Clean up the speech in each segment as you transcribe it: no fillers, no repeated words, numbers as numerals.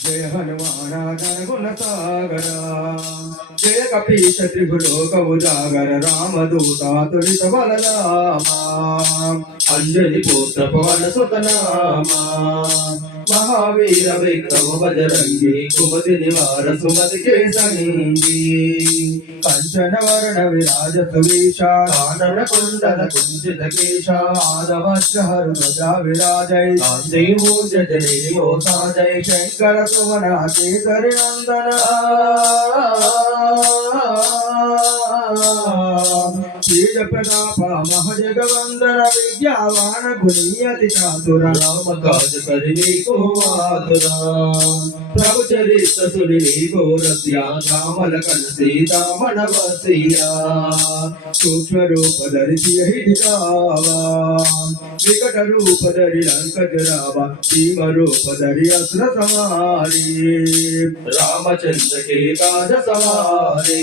जय हनुमान ज्ञान गुण सागरा जय कपीश त्रिभुलोक उजागर राम दूता तुलित बलरामा अंजलि पुत्र पवन सुत नामा महावीर विक्रम बजरंगी कुमति निवार सुमति के संगी कंचन वर्ण विराज सुवेशा कानन कुंडल कुंचित केशा आदवज्र हर ध्वजा विराजय कांति मूर्ज जनेऊ साजय शंकर सुवन केसरी नंदन तेज प्रताप महजगवंदन विद्यावान गुणियति चातुर राम काज करिनी को आतुरा प्रभु चरित्र सुनिनी को रसिया राम लखन सीता मन बसिया सूक्ष्म रूप धरि सियहि दिखावा विकट रूप धरि लंक जरावा भीम रूप धरि असुर संहारी रामचंद्र के काज सवारे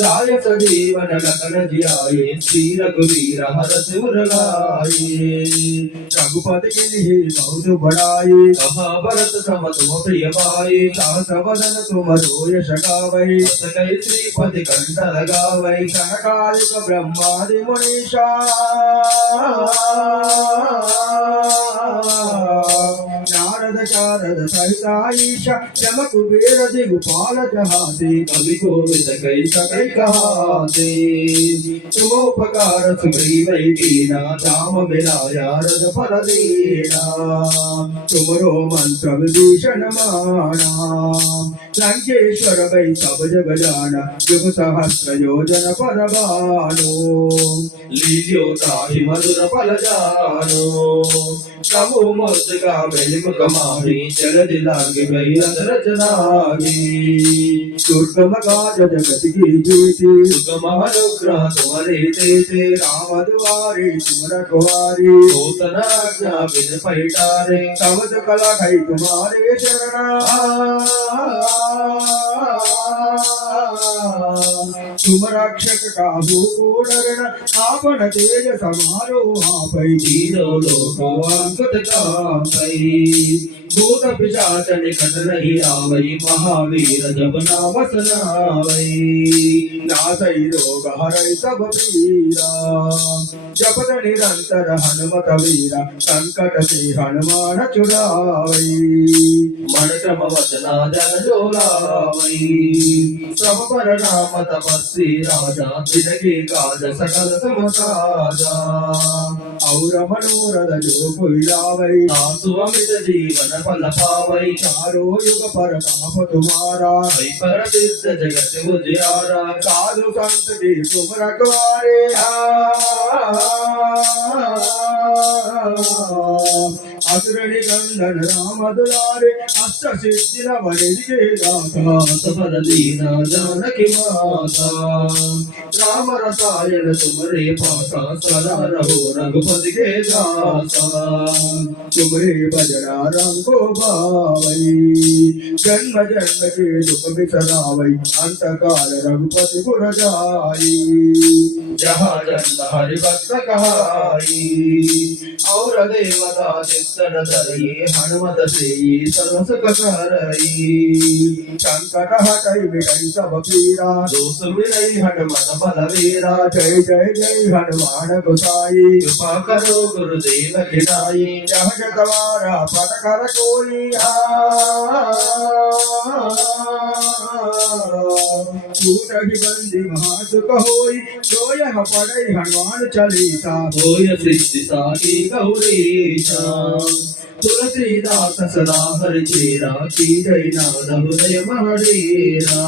लाय सजीवन लखन जियाए श्री रघुवीर हरष उर लाए रघुपति गिनहि बहुत बड़ाई कहा भरत सम तुम प्रिय पाई सहस वदन तुम यश गावै सकै श्रीपति कंठ लगावै सनकालिक ब्रह्मादि मुनीषा नारद शारद सहित ईशा यम कुबेर दिगपाल जहाते कवि कोविद कई सकै कहाते तुम उपकार सुग्रीव कीना राम मिलाया रजफल दीना तुमरो मंत्र विभीषण माना लंकेश्वर वै सब जग जाना युग सहस्र योजन पर बानो लील्यो ताहि मधुर फल जानो नमो मोदका मेलि मुख माहि जलधि लागे वै रचनागी दुर्गम काज जगत की ज्योति सुगम अनुग्रह तुम्हारे तेते राम दुआरे तुम रखवारे होतन आज्ञा बिन पैठारे समझ कला है तुम्हारे शरणा तुम रक्षक काहू को डरना आपन तेज समारो आपै तीनों लोकों अंकुत कापै भूत पिशाच निकट नहीं आवै महावीर जब नाम सुनावै नासै रोग हरै सब पीरा जपत निरंतर हनुमत वीरा संकट से हनुमान छुड़ावै मन क्रम वचना जन जोलावै सब पर नाम तपस्वी राजा तिनके काज सकल तुम साजा और मनोरथ जो कोई लावै आंसू अमित जीवन फल पावै चारों युग पर ताप तुम्हारा पर सिद्ध जगत उजियारा साधु संत के तुम रखवारे असुर निकंदन राम दुलारे अष्ट सिद्धि नवनि के दाता सफल दीना जानकी माता राम रसायन तुमरे पासा सदा रहो रघुपति के दासा तुमरे भजना राम को पावै जन्म जन्म के दुख बिसरावै अंत काल रघुपति पुर जाई जहाँ जन्म हरि भक्त कहाई और देवता चित्तन धरिये हनुमत से सर्व सुख करई संकट हटै मिटै सब पीरा दोष मिलै हनुमत बलवीरा जय जय जय हनुमान गोसाई कृपा करो गुरुदेव की नाई जह जतवारा पद कर कोई छूटहि बंदी महासुख होई जो यह पढ़ै हनुमान चालीसा होय सिद्धि साखी गौरीशा तुलसीदास सदा हरिचेरा की जय नाद हृदय महडेरा।